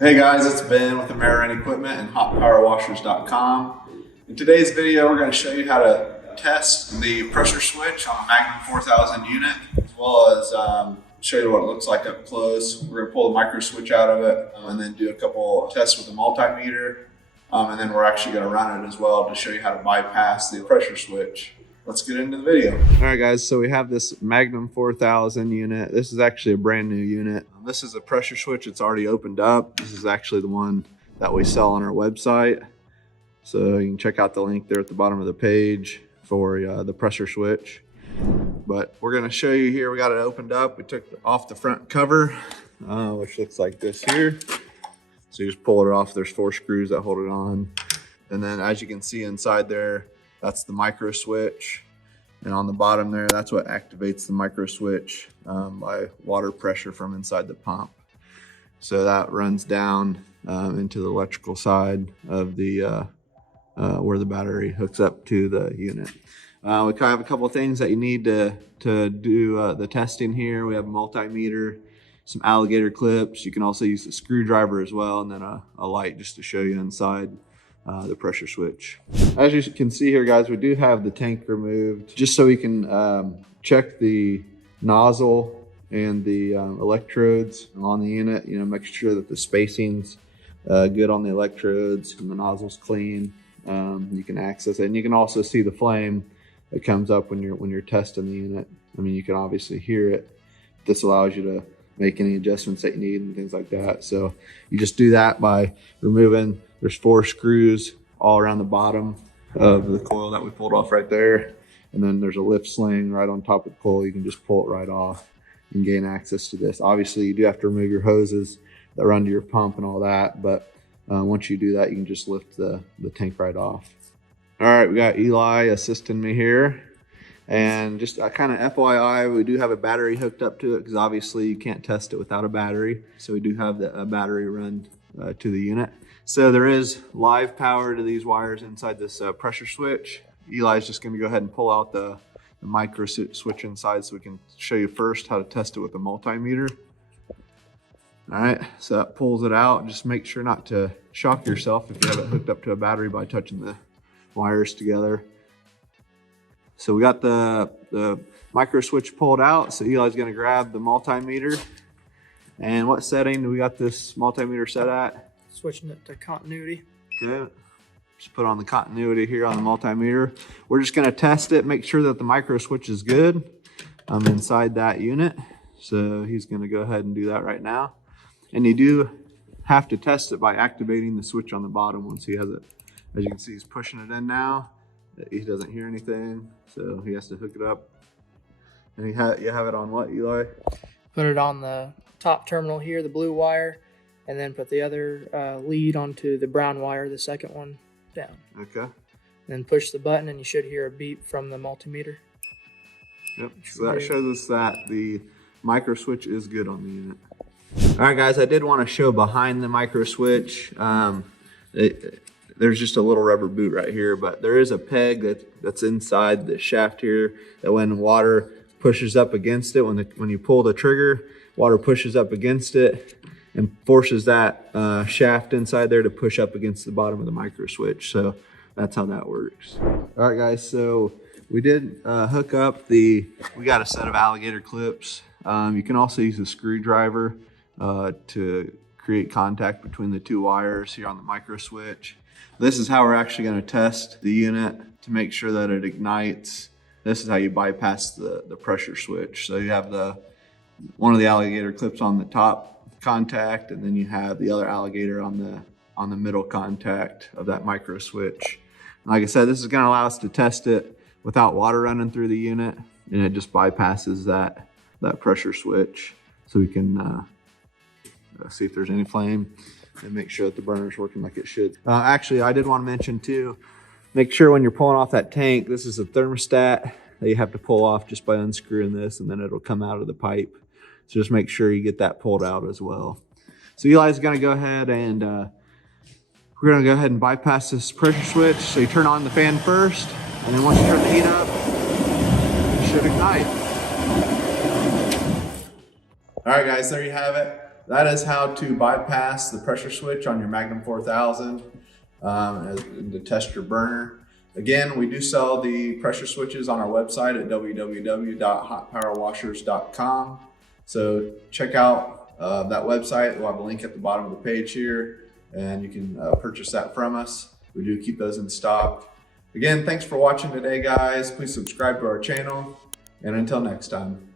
Hey guys, it's Ben with AmeriRent Equipment and HotPowerWashers.com. In today's video, we're going to show you how to test the pressure switch on a Magnum 4000 unit, as well as show you what it looks like up close. We're going to pull the micro switch out of it and then do a couple tests with the multimeter. And then we're actually going to run it as well to show you how to bypass the pressure switch. Let's get into the video. All right, guys, so we have this Magnum 4000 unit. This is actually a brand new unit. This is a pressure switch. It's already opened up. This is actually the one that we sell on our website. So you can check out the link there at the bottom of the page for the pressure switch. But we're going to show you here. We got it opened up. We took off the front cover, which looks like this here. So you just pull it off. There's 4 screws that hold it on. And then as you can see inside there, that's the micro switch. And on the bottom there, that's what activates the micro switch by water pressure from inside the pump. So that runs down into the electrical side of the where the battery hooks up to the unit. We kind of have a couple of things that you need to do the testing here. We have a multimeter, some alligator clips. You can also use a screwdriver as well, and then a light just to show you inside the pressure switch. As you can see here, guys, we do have the tank removed just so we can check the nozzle and the electrodes on the unit. You know, make sure that the spacing's good on the electrodes and the nozzle's clean. You can access it, and you can also see the flame that comes up when you're testing the unit. I mean, you can obviously hear it. This allows you to make any adjustments that you need and things like that. So you just do that by removing. There's 4 screws all around the bottom of the coil that we pulled off right there. And then there's a lift sling right on top of the coil. You can just pull it right off and gain access to this. Obviously, you do have to remove your hoses that run to your pump and all that. But once you do that, you can just lift the tank right off. All right, we got Eli assisting me here. And just kind of FYI, we do have a battery hooked up to it because obviously you can't test it without a battery. So we do have a battery run to the unit. So there is live power to these wires inside this pressure switch. Eli's just going to go ahead and pull out the micro switch inside so we can show you first how to test it with a multimeter. All right, so that pulls it out. Just make sure not to shock yourself if you have it hooked up to a battery by touching the wires together. So we got the micro switch pulled out. So Eli's going to grab the multimeter. And what setting do we got this multimeter set at? Switching it to continuity. Okay, just put on the continuity here on the multimeter. We're just going to test it, make sure that the micro switch is good inside that unit. So he's going to go ahead and do that right now. And you do have to test it by activating the switch on the bottom once he has it. As you can see, he's pushing it in now. He doesn't hear anything, so he has to hook it up. And you have it on what, Eli? Put it on the top terminal here, the blue wire, and then put the other lead onto the brown wire, the second one down. Okay. Then push the button and you should hear a beep from the multimeter. Yep, so that shows us that the micro switch is good on the unit. All right, guys, I did want to show behind the micro switch. There's just a little rubber boot right here, but there is a peg that's inside the shaft here that when water pushes up against it, when you pull the trigger, water pushes up against it and forces that shaft inside there to push up against the bottom of the micro switch. So that's how that works. All right, guys, so we did hook up we got a set of alligator clips. You can also use a screwdriver to create contact between the 2 wires here on the micro switch. This is how we're actually going to test the unit to make sure that it ignites. This is how you bypass the pressure switch. So you have one of the alligator clips on the top contact, and then you have the other alligator on the middle contact of that micro switch. And like I said, this is going to allow us to test it without water running through the unit, and it just bypasses that pressure switch, so we can see if there's any flame and make sure that the burner's working like it should. Actually, I did want to mention too, make sure when you're pulling off that tank, this is a thermostat that you have to pull off just by unscrewing this, and then it'll come out of the pipe. So just make sure you get that pulled out as well. So Eli's going to go ahead and we're going to go ahead and bypass this pressure switch. So you turn on the fan first, and then once you turn the heat up, it should ignite. All right, guys, there you have it. that is how to bypass the pressure switch on your Magnum 4000 to test your burner. Again, we do sell the pressure switches on our website at www.hotpowerwashers.com. So check out that website. We'll have a link at the bottom of the page here, and you can purchase that from us. We do keep those in stock. Again, thanks for watching today, guys. Please subscribe to our channel, and until next time.